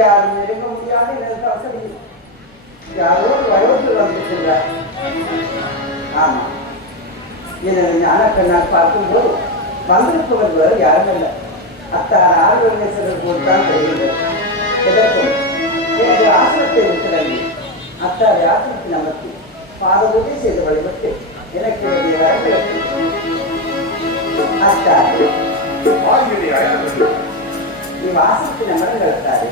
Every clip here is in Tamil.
யாரும் நெருங்க முடியாத எனக்கு வசதி யாரோ வயோதில் வந்திருக்கிறார். ஆமா, எனது ஞானக்கண்ணால் பார்க்கும்போது வந்திருப்பவர் வேறு யாரும் இல்லை, அத்தார் ஆர்வலேஸ்வரர் போல்தான் தெரிகிறது. எதற்கும் எனது ஆசிரத்தை இருக்கிறது. அத்தாரை ஆசிரத்தை நமக்கு பாத உதவி செய்து வழிபட்டு எனக்கு வேண்டிய வரவில்லை. அத்தார் நீ ஆசிரத்தை மரங்கள் அத்தாரு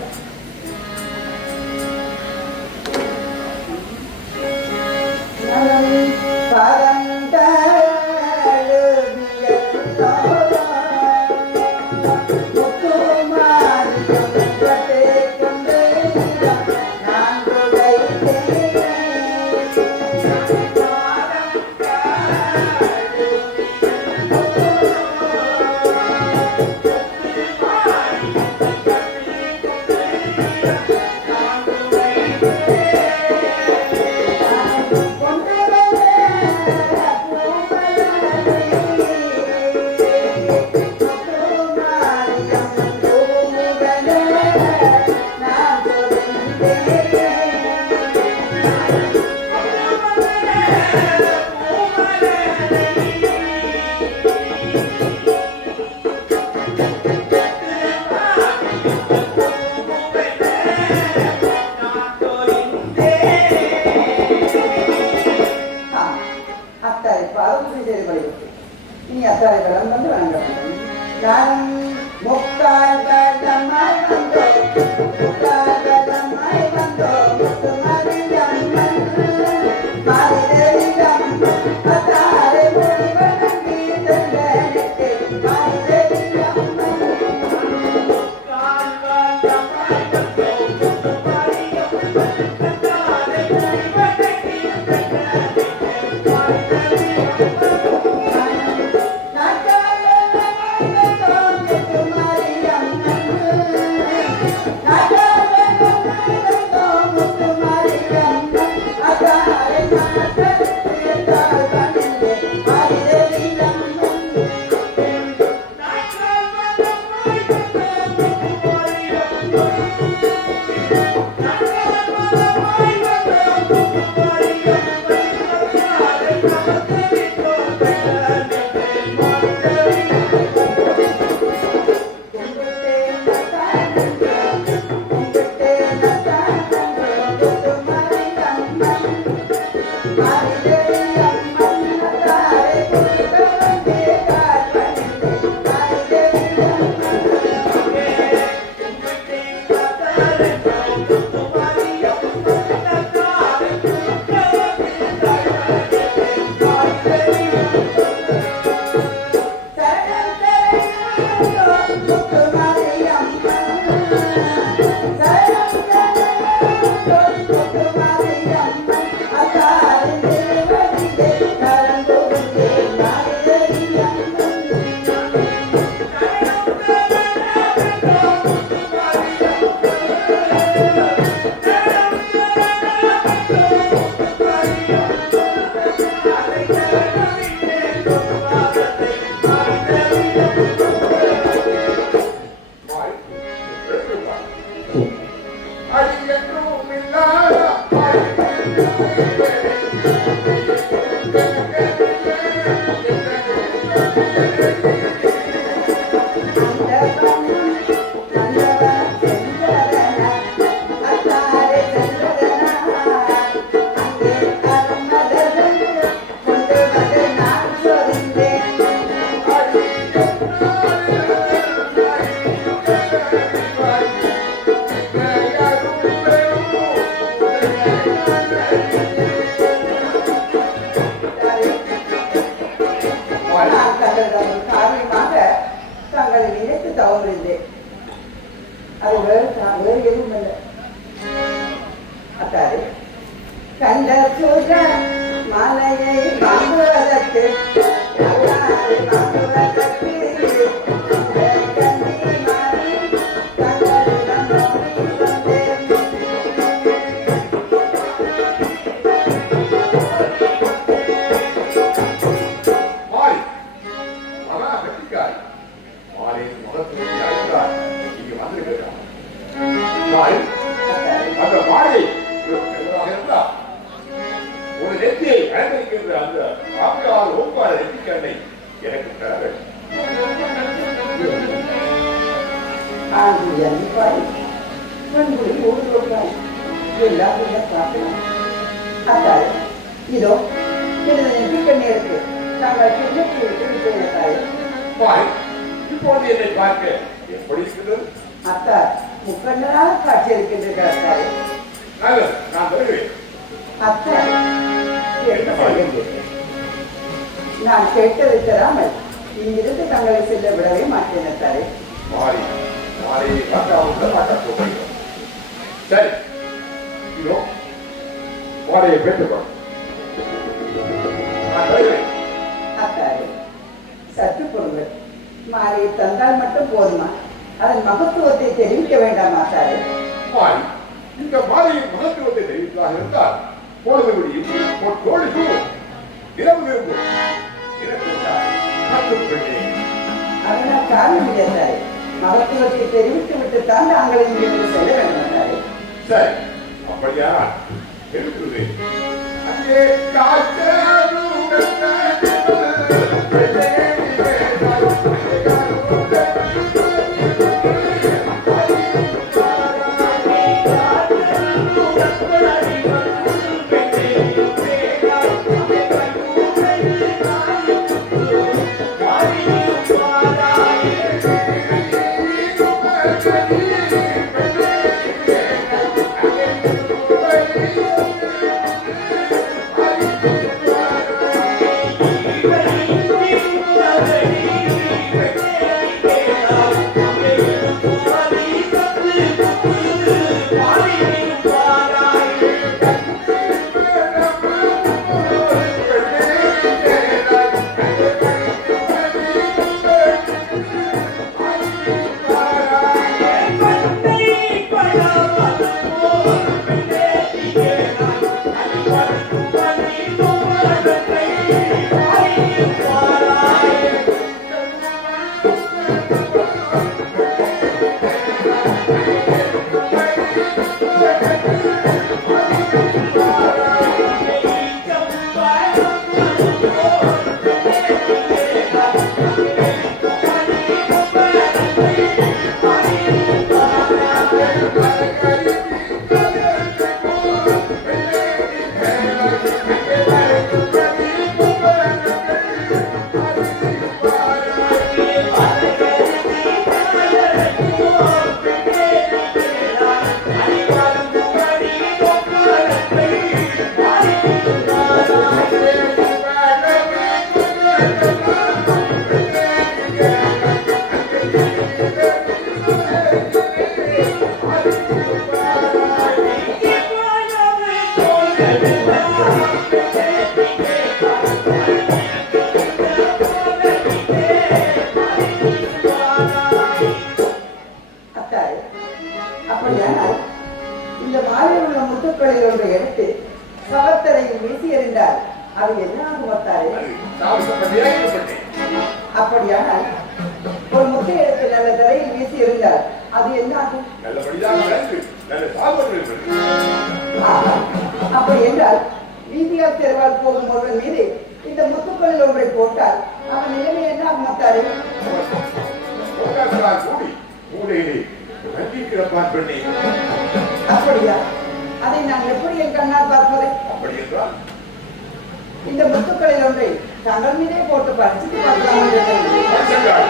இதோ நேரத்து நாங்கள் இப்போது என்னை பார்க்க எப்படி இருக்கிறது? அத்தா முக்கண்ணனாக காட்சி இருக்கின்றார். நான் வருகிறேன். அத்தா நான் கேட்டது தராமல் இங்கிருந்து தங்களை செல்ல விடவே மாட்டேன். தாரே மாறி மாறி மாற்ற சரி, இதோ மாலையை பெற்றுக்கொள். அத்தாரே சற்று பொருள் மாலையை தந்தால் மட்டும் போதுமா? அதன் மகத்துவத்தை தெரிவிக்க வேண்டாமா? தாரே மாறி இந்த மாலையின் மகத்துவத்தை தெரிவித்தாக இருந்தால் பொழுது முடியும் தோழி சூடும் இரவு விரும்பும் அதனால் காரணம் இல்லை தாரே. மகத்துவத்தை தெரிவித்து விட்டுத்தான் நாங்கள் இங்கிருந்து செல்ல வேண்டும். தாரே சரி, அப்படியா இருக்கிறது. அங்கே சவத்தரையில் வீசி எறிந்தார். அது என்ன ஆகுமத்தாரே? அப்படியானால் ஒரு முட்டை எடுத்து நல்ல தரையில் வீசி எறிந்தார். அது என்ன ஆகும்? அப்படி என்றால் வீதியால் தெருவால் போகும் ஒருவன் மீது இந்த முத்துக்களில் ஒன்றை போட்டால் அவன் நிலைமை என்ன ஆகுமத்தாரே? அப்படியா? அதை நான் எப்படி என் கண்ணால் பார்ப்பதை? அப்படி என்றால் இந்த முத்துக்களில் ஒன்றை தங்கள் மீதே போட்டு பறிச்சுட்டு பார்க்கலாம்.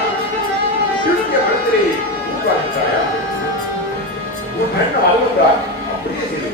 அப்படியே செய்து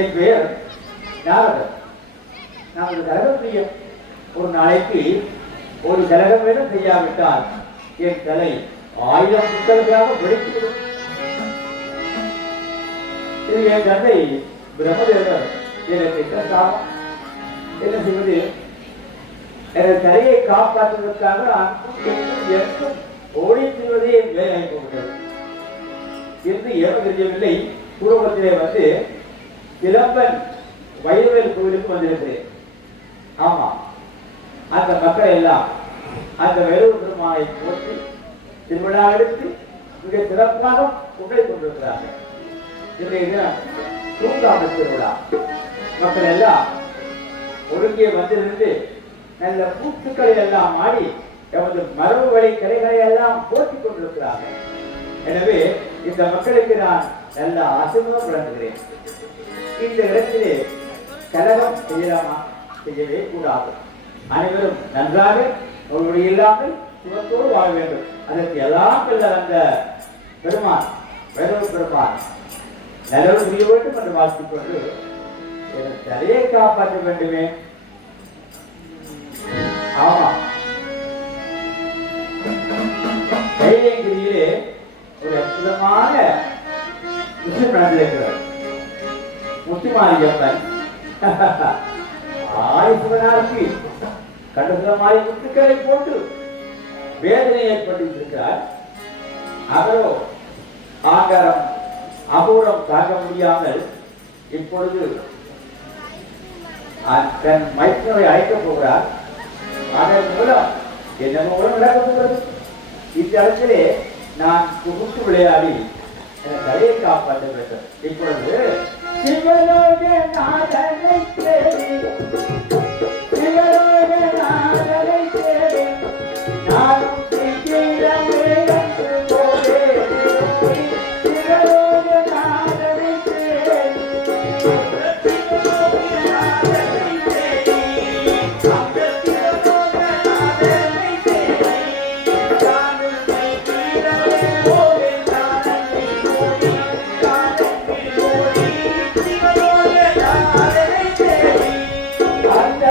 என் பெயர் நாரதர். நமது கரகப்பிரியம் ஒரு நாளைக்கு ஒரு கலகம் வேணும் செய்யாவிட்டால் என் தலை 1000 புத்தகங்களாக வெடித்துவிடும். இது என் தந்தை பிரம்மதேவர் எனக்கு சாபம். என்ன செய்வது? எனது தலையை காப்பாற்றுவதற்காக நான் எனக்கும் ஓடி செல்வதே என் வேலையாகி போகிறது என்று ஏனோ தெரியவில்லை. பூர்வத்திலே வந்து இளம்பன் வைரவேல் கோவிலுக்கு வந்திருக்கிறேன். ஆமா, அந்த மக்கள் எல்லாம் அந்த வேலூர் பெருமானை போற்றி திருவிழா எடுத்து மிக சிறப்பாக கொண்டை கொண்டிருக்கிறார்கள். இன்றைய தினம் தூங்காமை திருவிழா. மக்கள் எல்லாம் ஒருங்கே வந்திருந்து நல்ல கூத்துக்களை எல்லாம் ஆடி எமது மரபு வழி கலைகளை எல்லாம் போற்றிக் கொண்டிருக்கிறார்கள். எனவே இந்த மக்களுக்கு நான் நல்ல ஆசீர்வாதம் வழங்குகிறேன். இந்த இடத்திலே கலகம் செய்யலாமா? செய்யவே கூடாது. அனைவரும் நன்றாக அவர்களுடைய இல்லாமல் சுகத்தோடு வாழ வேண்டும். அதற்கு எல்லாம் அந்த பெருமான் வேறொரு பெருமான் நல்லவர் புரிய வேண்டும் என்று வாழ்த்திக் கொண்டு எனக்கு தலையை காப்பாற்ற வேண்டுமே. ஆமா, கைலேங்கிரியிலே ஒரு அற்புதமான விஷயம் நடந்திருக்கிறது. முத்துமாரியப்பன் ஆயுசுவனாருக்கு கடுகளமாய் முத்துக்களை போட்டு வேதனை ஏற்பட்டிருக்கிறார். அவரோ ஆகாரம் அபூரம் தாங்க முடியாமல் இப்பொழுது தன் மைத்துனரை அழைக்கப் போகிறார். அதன் மூலம் என்ன மூலம் நடக்கப் போகிறது? இந்த இடத்திலே நான் புகுத்து விளையாடி என் தலையை காப்பாற்ற வேண்டும். இப்பொழுது சிவலோக நாதனை தேடி, சிவலோக நாதனை தேடி, நானும் சீக்கிரமே வந்து போவேன். சிவலோக நாதனை தேடி, சிவலோக நாதனை தேடி, அந்த சிவலோக நாதனை தேடி, நானும் சீக்கிரமே போவேன். நானே போடி, நானே போடி, சிவலோக நாதனை தேடி, அந்த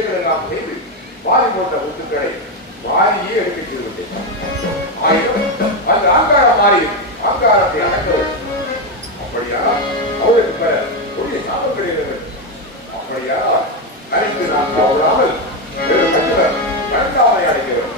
பூஜைகள் எல்லாம் செய்து வாரி போட்ட முத்துக்களை வாரியே எடுத்துச் செல்விட்டேன். ஆயினும் அந்த ஆங்காரம் மாறி ஆங்காரத்தை அடக்க வேண்டும். அப்படியானால் அவளுக்கு பல கொடிய சாபங்கள் இருந்தது. அப்படியானால் அனைத்து நாம் அவளாமல் இரண்டாவதை அடைக்கிறோம்.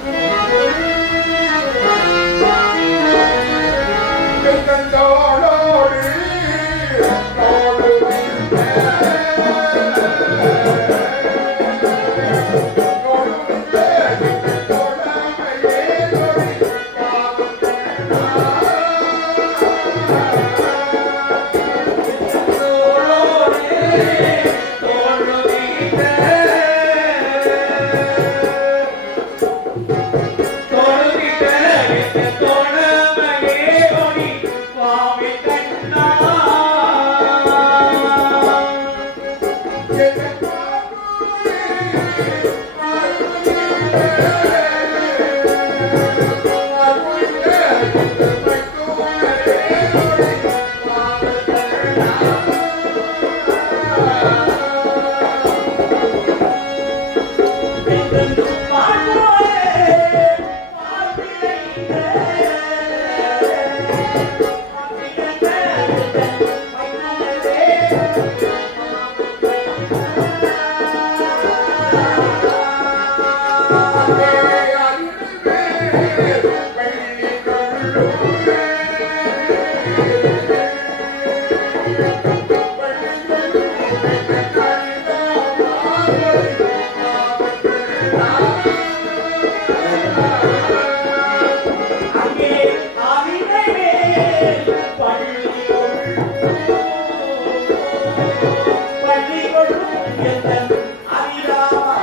பள்ளி கொள்ளும் எந்த அரிராமா